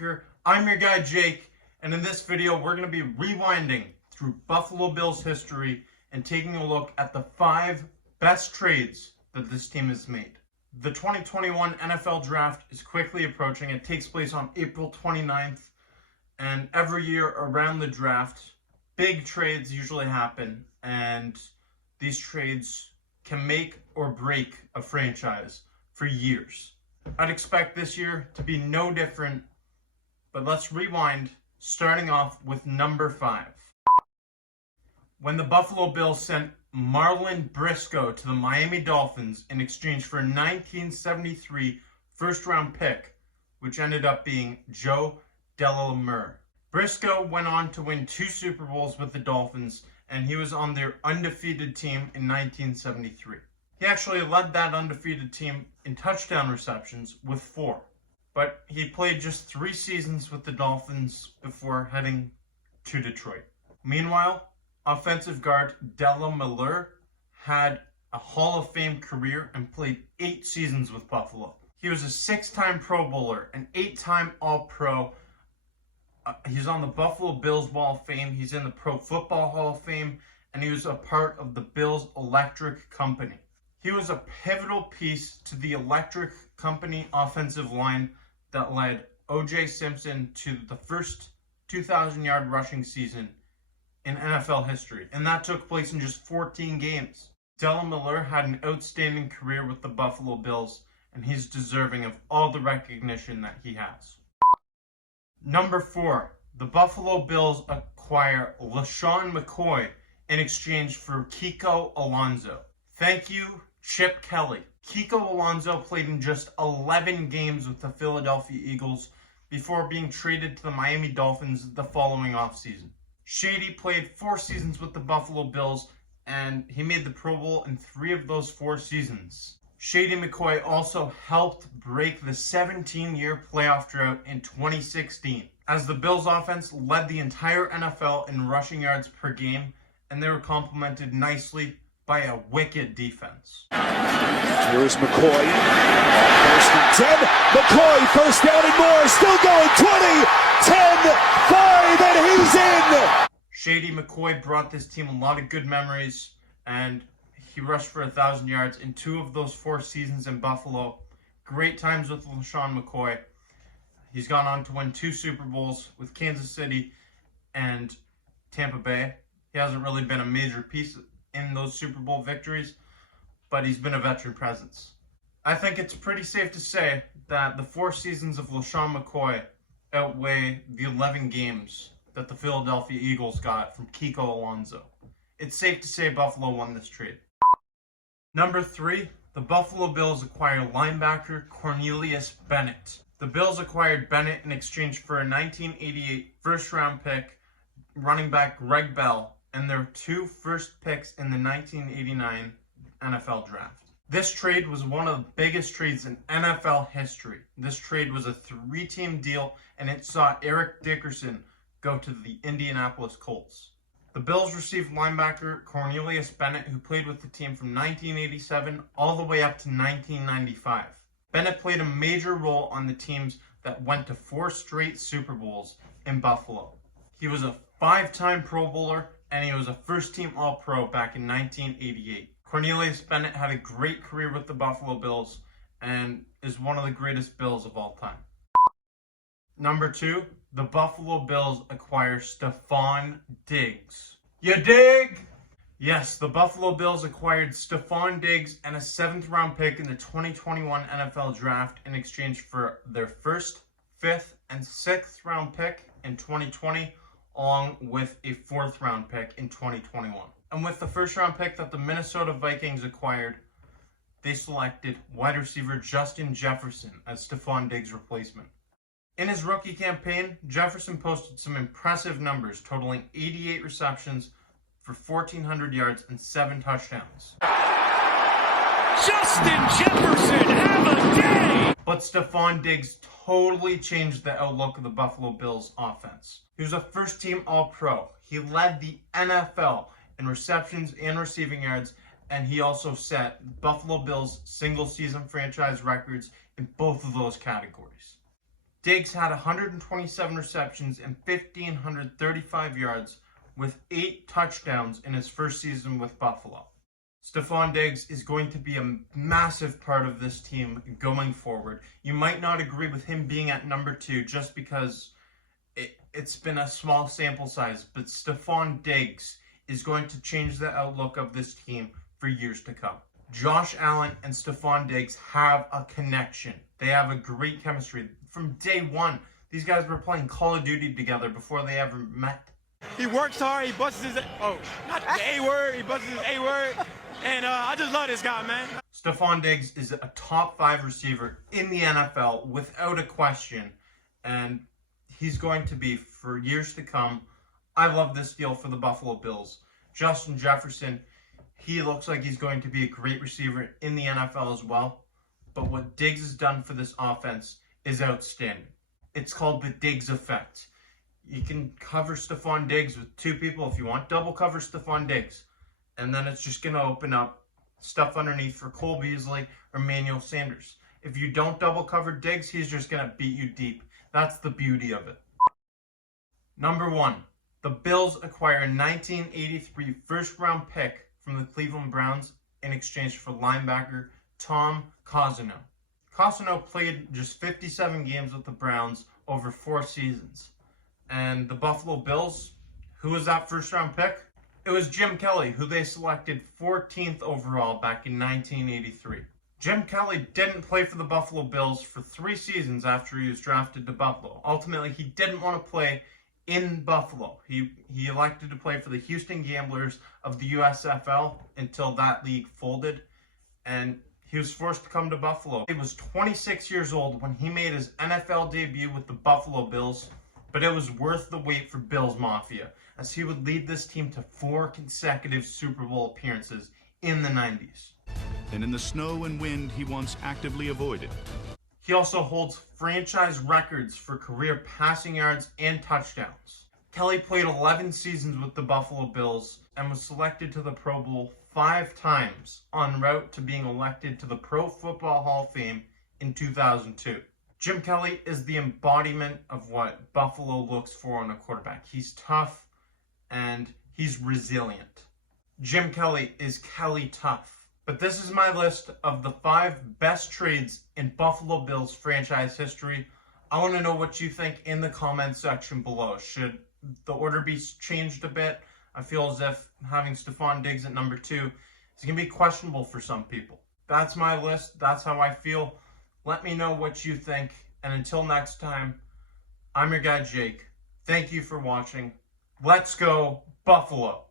Anchor. I'm your guy Jake, and in this video we're going to be rewinding through Buffalo Bills history and taking a look at the 5 best trades that this team has made. The 2021 NFL Draft is quickly approaching. It takes place on April 29th, and every year around the draft, big trades usually happen, and these trades can make or break a franchise for years. I'd expect this year to be no different, but let's rewind, starting off with number 5. When the Buffalo Bills sent Marlon Briscoe to the Miami Dolphins in exchange for a 1973 first-round pick, which ended up being Joe Delamere. Briscoe went on to win 2 Super Bowls with the Dolphins, and he was on their undefeated team in 1973. He actually led that undefeated team in touchdown receptions with 4. But he played just 3 seasons with the Dolphins before heading to Detroit. Meanwhile, offensive guard Delamere had a Hall of Fame career and played 8 seasons with Buffalo. He was a 6-time Pro Bowler, an 8-time All-Pro. He's on the Buffalo Bills Wall of Fame. He's in the Pro Football Hall of Fame, and he was a part of the Bills Electric Company. He was a pivotal piece to the Electric Company offensive line that led O.J. Simpson to the first 2,000-yard rushing season in NFL history, and that took place in just 14 games. Delamere had an outstanding career with the Buffalo Bills, and he's deserving of all the recognition that he has. Number 4, the Buffalo Bills acquire LeSean McCoy in exchange for Kiko Alonso. Thank you, Chip Kelly. Kiko Alonso played in just 11 games with the Philadelphia Eagles before being traded to the Miami Dolphins the following offseason. Shady played 4 seasons with the Buffalo Bills, and he made the Pro Bowl in 3 of those 4 seasons. Shady McCoy also helped break the 17-year playoff drought in 2016, as the Bills offense led the entire NFL in rushing yards per game, and they were complemented nicely by a wicked defense. Here's McCoy. First and 10. McCoy, first down and more. Still going. 20, 10, 5, and he's in. Shady McCoy brought this team a lot of good memories, and he rushed for 1,000 yards in 2 of those 4 seasons in Buffalo. Great times with LeSean McCoy. He's gone on to win 2 Super Bowls with Kansas City and Tampa Bay. He hasn't really been a major piece in those Super Bowl victories, but he's been a veteran presence. I think it's pretty safe to say that the 4 seasons of LeSean McCoy outweigh the 11 games that the Philadelphia Eagles got from Kiko Alonso. It's safe to say Buffalo won this trade. Number 3, the Buffalo Bills acquire linebacker Cornelius Bennett. The Bills acquired Bennett in exchange for a 1988 first-round pick, running back Greg Bell, and their 2 first picks in the 1989 NFL Draft. This trade was one of the biggest trades in NFL history. This trade was a 3-team deal, and it saw Eric Dickerson go to the Indianapolis Colts. The Bills received linebacker Cornelius Bennett, who played with the team from 1987 all the way up to 1995. Bennett played a major role on the teams that went to 4 straight Super Bowls in Buffalo. He was a 5-time Pro Bowler, and he was a first-team All-Pro back in 1988. Cornelius Bennett had a great career with the Buffalo Bills and is one of the greatest Bills of all time. Number 2, the Buffalo Bills acquire Stefan Diggs. You dig? Yes, the Buffalo Bills acquired Stefan Diggs and a 7th-round pick in the 2021 NFL Draft in exchange for their 1st, 5th, and 6th-round pick in 2020, along with a 4th-round pick in 2021. And with the 1st-round pick that the Minnesota Vikings acquired, they selected wide receiver Justin Jefferson as Stefan Diggs' replacement. In his rookie campaign, Jefferson posted some impressive numbers, totaling 88 receptions for 1,400 yards and 7 touchdowns. Justin Jefferson, have a day! But Stefan Diggs totally changed the outlook of the Buffalo Bills offense. He was a first-team All-Pro. He led the NFL in receptions and receiving yards, and he also set Buffalo Bills single-season franchise records in both of those categories. Diggs had 127 receptions and 1,535 yards with 8 touchdowns in his first season with Buffalo. Stefan Diggs is going to be a massive part of this team going forward. You might not agree with him being at number 2 just because it's been a small sample size, but Stefan Diggs is going to change the outlook of this team for years to come. Josh Allen and Stefan Diggs have a connection. They have a great chemistry. From day one, these guys were playing Call of Duty together before they ever met. He works hard, he busts his, not the A-word, he busts his A-word, and I just love this guy, man. Stefan Diggs is a top 5 receiver in the NFL without a question, and he's going to be for years to come. I love this deal for the Buffalo Bills. Justin Jefferson, he looks like he's going to be a great receiver in the NFL as well, but what Diggs has done for this offense is outstanding. It's called the Diggs effect. You can cover Stefan Diggs with 2 people if you want. Double cover Stefan Diggs. And then it's just going to open up stuff underneath for Cole Beasley or Emmanuel Sanders. If you don't double cover Diggs, he's just going to beat you deep. That's the beauty of it. Number 1. The Bills acquire a 1983 first-round pick from the Cleveland Browns in exchange for linebacker Tom Cousino. Cousino played just 57 games with the Browns over 4 seasons. And the Buffalo Bills, who was that first-round pick? It was Jim Kelly, who they selected 14th overall back in 1983. Jim Kelly didn't play for the Buffalo Bills for 3 seasons after he was drafted to Buffalo. Ultimately, he didn't want to play in Buffalo. He elected to play for the Houston Gamblers of the USFL until that league folded, and he was forced to come to Buffalo. He was 26 years old when he made his NFL debut with the Buffalo Bills, but it was worth the wait for Bills Mafia, as he would lead this team to 4 consecutive Super Bowl appearances in the 90s. And in the snow and wind he once actively avoided. He also holds franchise records for career passing yards and touchdowns. Kelly played 11 seasons with the Buffalo Bills and was selected to the Pro Bowl 5 times, en route to being elected to the Pro Football Hall of Fame in 2002. Jim Kelly is the embodiment of what Buffalo looks for in a quarterback. He's tough and he's resilient. Jim Kelly is Kelly tough. But this is my list of the 5 best trades in Buffalo Bills franchise history. I want to know what you think in the comment section below. Should the order be changed a bit? I feel as if having Stefan Diggs at number 2 is going to be questionable for some people. That's my list. That's how I feel. Let me know what you think. And until next time, I'm your guy, Jake. Thank you for watching. Let's go, Buffalo.